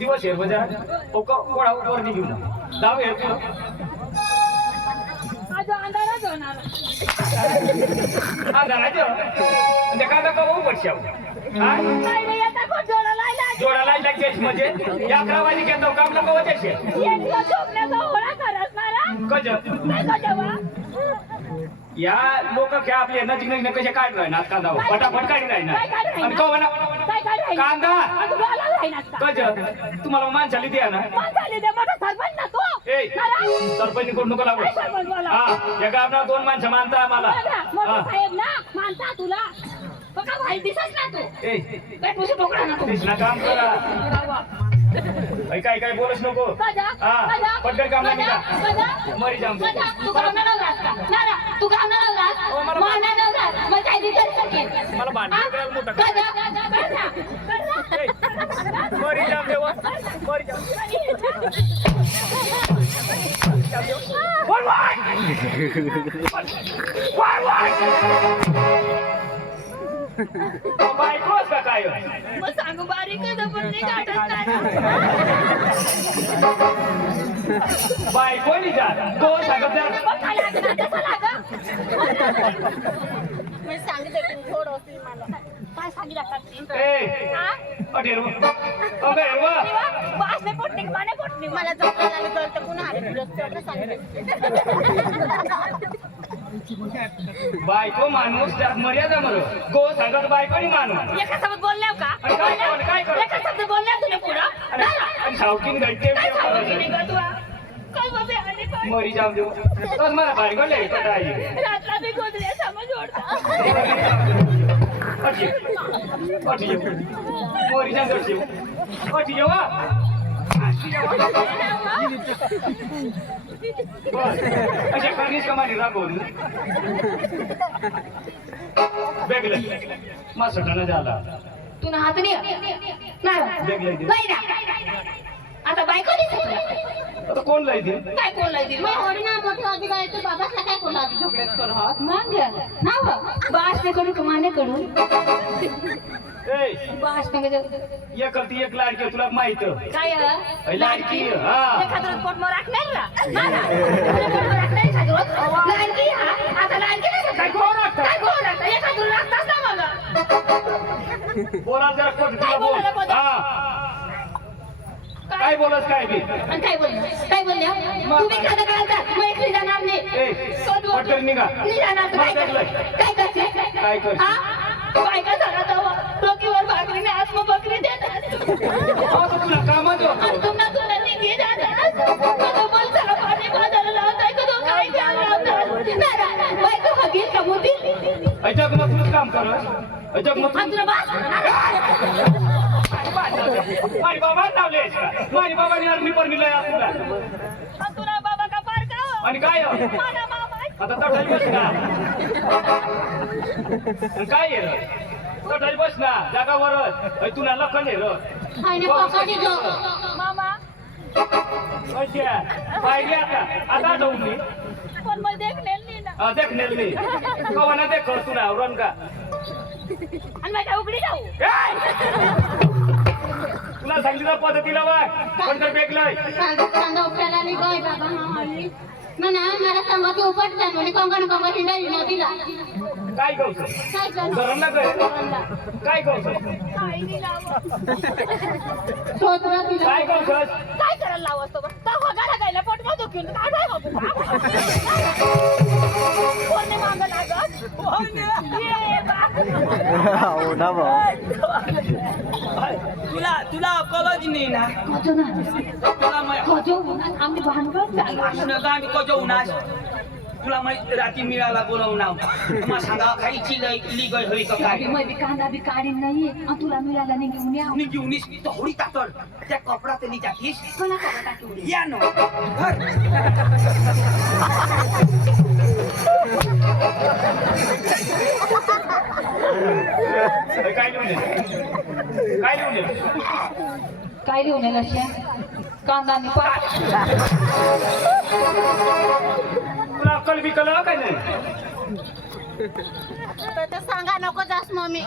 दिवस हेर बजा कोणा वर निघू ना दाव हेर तू आज अंधारच होणार अंधाराचं म्हणजे काय नका होऊ पडशाव काय नाही आता कोण जोडा लायला जोडा लायला केस म्हणजे या 11 वाजे केंद्र काम नको होते शे एक दिवस झोपण्याचा होळा करत ना कज काय जेव्हा या लोक काय आपले नजीक नजीक कसे काढ राहणार कांदा फटाफट काढी राहणार आणि तो म्हणा काय काय कांदा राहिला कज तुम्हाला माणसाली द्या ना माणसाली दे मोठा सरपंच ना तो ए सरपंच कोण नको लागू हा एका आपला 2 माणसं मानता आम्हाला मोठा साहेब ना मानता तुला बघा भाई दिसत ना तू ए काय तुझं बोकडा ना तू कृष्णा काम करा काय काय बोलच नको हा पटकन काम नाही का मरी जाम तू काम नाही लावलास का नारा तू काम नाही लावलास मला लावलास मग काय दिसत सकेल मला भांडण करायला मोठा मरी जाम देवा मरी जाम वर बायकोच का काय मग सांगू बारीक आहे पण नाही काढत नाही बायकोनी जा तो सांगत जा मी सांगितलं तू थोडं मला काय सांगितलं ए अटेरो अबे वा बास नाही पोटणी माने पोटणी मला जपला आलं तर पुन्हा आले तुला सांगितलं बायको माणूस त्यात मर्यादा मरो गो सांगत बायकोनी मानू एका शब्द बोलल्याव का काय कर एका शब्द बोलल्याव तुला पुढं आणि सावकीन घडते काय बाबे आणि काय मरी जाऊ देऊ तोच मला बायको लय काय रातला बी गोदरे समज ओढता अटी मरी जाऊ देऊ अटी जेवा अशा करणीच कमानी राबवली बेगले मासटाना झाला तू ना हात नाही बेगले नाही ना आता बायको दिसत आता कोण लय दे काय कोण लाई दिली होडी ना मोठी आधी काय तर बाबाला काय कोण आधी झोपडत कर हात मग नाव बास ने कडू कमाने कडू ए बास ने एकलती एक लाडकी तुला माहित काय लाडकी हा एखादं पोट मग राखणार ना ना राखणार एखादं लाडकी आता लाडकी काय कोण राखतं काय कोण राखतं एखादं राखताच ना मग बोला जरा कोण तुला बोल हा काय बोलस काय बी आणि काय बोलले तुम्ही खातं घालता मैत्री जाणार नाही पटकन निघा जाणार काय करते काय कर बायका सांगत डोकीवर भाकरी नाही आज मग बकरी देतात तुला कामात आणि तुला निघी जातात कधी बोल सगळं पाणी बाजारला लावताय कधी काय घ्यायला लावतात बायका हगील का मोठी अजग मग तुला काम कर अजग मग तुला बास माझी बाबा लावले माझी बाबाने अर्मी पर मिळाला तुला तुला बाबा का पार का आणि काय माझा मामा आता तटाई बस ना काय आहे रे तटाई बस ना जागावरच तुला लखन आहे रे आणि पकडली जो मामा अच्छा पाहिजे आता जाऊन मी पण मला देखलेल नाही ना देख नेलनी कवाना देख तुला आवरण का आणि माझ्या उघडी जाऊ तुला सांगितलं पद्धतीला वाग पण तर बेकलंय सांगा उपटायला नाही काय बाबा म्हणा मला सांगा तू उपट जा म्हणे कंगण हिंडाई नदीला काय कौशल काय कर धरणला काय कौशल काय कौशल काय करायला लावू असतो गाडा गायला पोट मधून घेऊन काय कोणी मागं लागत तुला कॉलेज नाही ना आम्ही भांडवल आम्ही कजो उन्हास तुला माहिती रात्री मिळाला बोलवून मग सांगा खायची लिगल होई का काय मी कांदा बी काढीन नाही आणि तुला मिळाला नाही घेऊन या मी घेऊन थोडी तातड त्या कपडा त्यांनी टाकीस कोणा कपडा टाकून या नो काय लिहून काय लिहून काय लिहून येईल अशा कांदा आणि पाट तुला अक्कल बिकल काय नाही सांगा नको जास मम्मी